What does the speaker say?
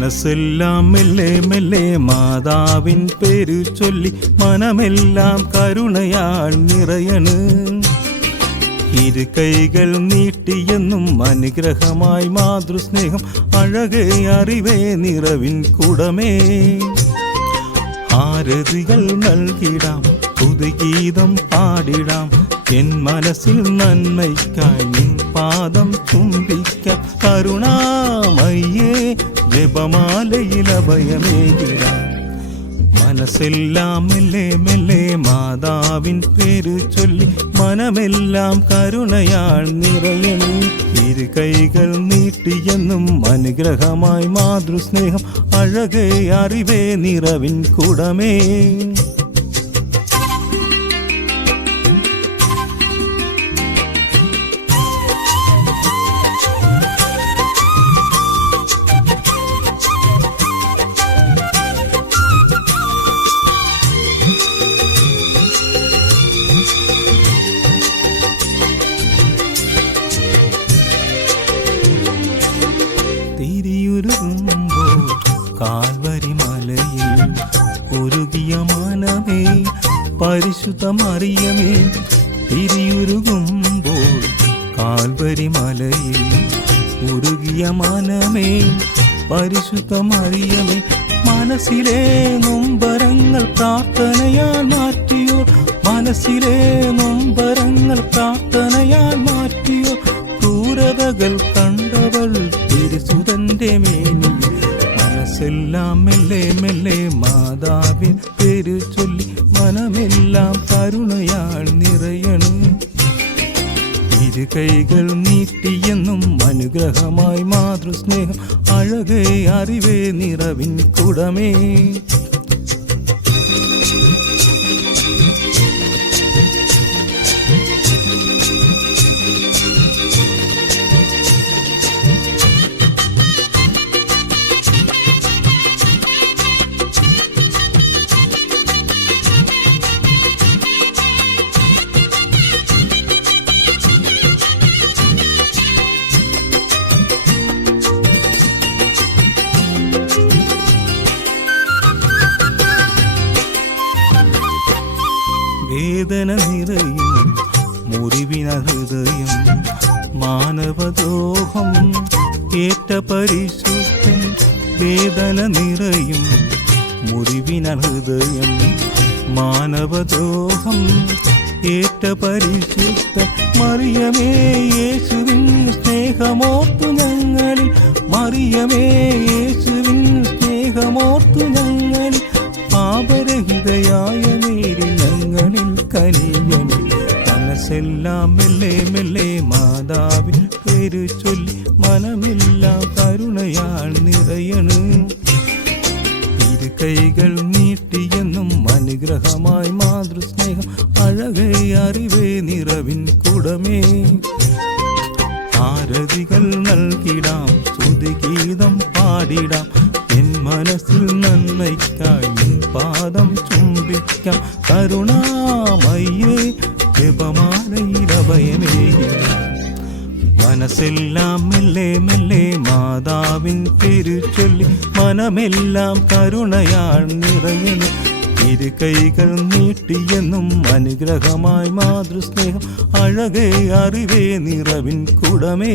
മനസ്സെല്ലാം മെല്ലെ മെല്ലെ മാതാവിൻ പേരു ചൊല്ലി മനമെല്ലാം കരുണയാൽ നിറയണ്. ഇരു കൈകൾ നീട്ടിയെന്നും അനുഗ്രഹമായി മാതൃസ്നേഹം അഴകേ അറിവേ നിറവിൻ കുടമേ. ആരതികൾ നൽകിടാം പുതുഗീതം പാടിടാം എൻ മനസ്സിൽ നന്മയ്ക്കായി നിൻ പാദം ചുംബിക്കാം. കരുണാമയ്യേ ജപമാലയിൽ അഭയമേകിടാം. മനസ്സെല്ലാം മെല്ലെ മെല്ലെ മാതാവിൻ പേരു ചൊല്ലി മനമെല്ലാം കരുണയാൽ നിറയണം. ഇരു കൈകൾ നീട്ടിയെന്നും അനുഗ്രഹമായി മാതൃസ്നേഹം അഴകേ അറിവേ നിറവിൻ കുടമേ. തിരിയുരുകുമ്പോൾ കാൽവരി മലയിൽ ഉരുകിയ മനമേ പരിശുദ്ധ മറിയമേ. തിരിയുരുകുമ്പോൾ കാൽവരി മലയിൽ ഉരുകിയ മനമേ പരിശുദ്ധ മറിയമേ. മനസ്സിലെ നൊമ്പരങ്ങൾ പ്രാർത്ഥനയാൽ മാറ്റിയോ, മനസ്സിലെ നൊമ്പരങ്ങൾ പ്രാർത്ഥനയാൽ മാറ്റിയോ. ക്രൂരതകൾ കണ്ടവൾ തിരുസുതന്റെ മേനി. മനസ്സെല്ലാം മെല്ലെ മെല്ലെ മാതാവിൻ പേരു ചൊല്ലി മനമെല്ലാം കരുണയാൽ നിറയണം. ഇരു കൈകൾ നീട്ടിയെന്നും അനുഗ്രഹമായി മാതൃസ്നേഹം അഴകേ അറിവേ നിറവിൻ കുടമേ. വേദന നിറയും മുറിവിന ഹൃദയം, മാനവദ്രോഹം ഏറ്റ പരിശുദ്ധൻ. വേദന നിറയും മുറിവിന ഹൃദയം, മാനവദ്രോഹം ഏറ്റ പരിശുദ്ധൻ. മറിയമേ യേശുവിൻ സ്നേഹമോർത്തു ഞങ്ങളിൽ, മറിയമേ യേശുവിൻ സ്നേഹമോർത്തു ഞങ്ങളിൽ. പാപരഹിതയായ നേരി ഞങ്ങളിൽ കനിയണി. മനസ്സെല്ലാം മെല്ലെ മെല്ലെ മാതാവിൻ പേരു ചൊല്ലി മനമെല്ലാം കരുണയാൽ നിറയണ്. ഇരു കൈകൾ നീട്ടിയെന്നും അനുഗ്രഹമായി മാതൃസ്നേഹം അഴകേ അറിവേ നിറവിൻ കുടമേ. ആരതികൾ നൽകിടാം സ്തുതിഗീതം പാടിടാം എൻ മനസ്സിൽ നന്മയ്ക്കായി നിൻ പാദം ചുംബിക്കാം. കരുണാമയ്യേ ജപമാലയിൽ അഭയമേകിടാം. മനസ്സെല്ലാം മെല്ലെ മെല്ലെ മാതാവിൻ പേരു ചൊല്ലി മനമെല്ലാം കരുണയാൽ നിറയണം. ഇരു കൈകൾ നീട്ടിയെന്നും അനുഗ്രഹമായി മാതൃസ്നേഹം അഴകേ അറിവേ നിറവിൻ കുടമേ.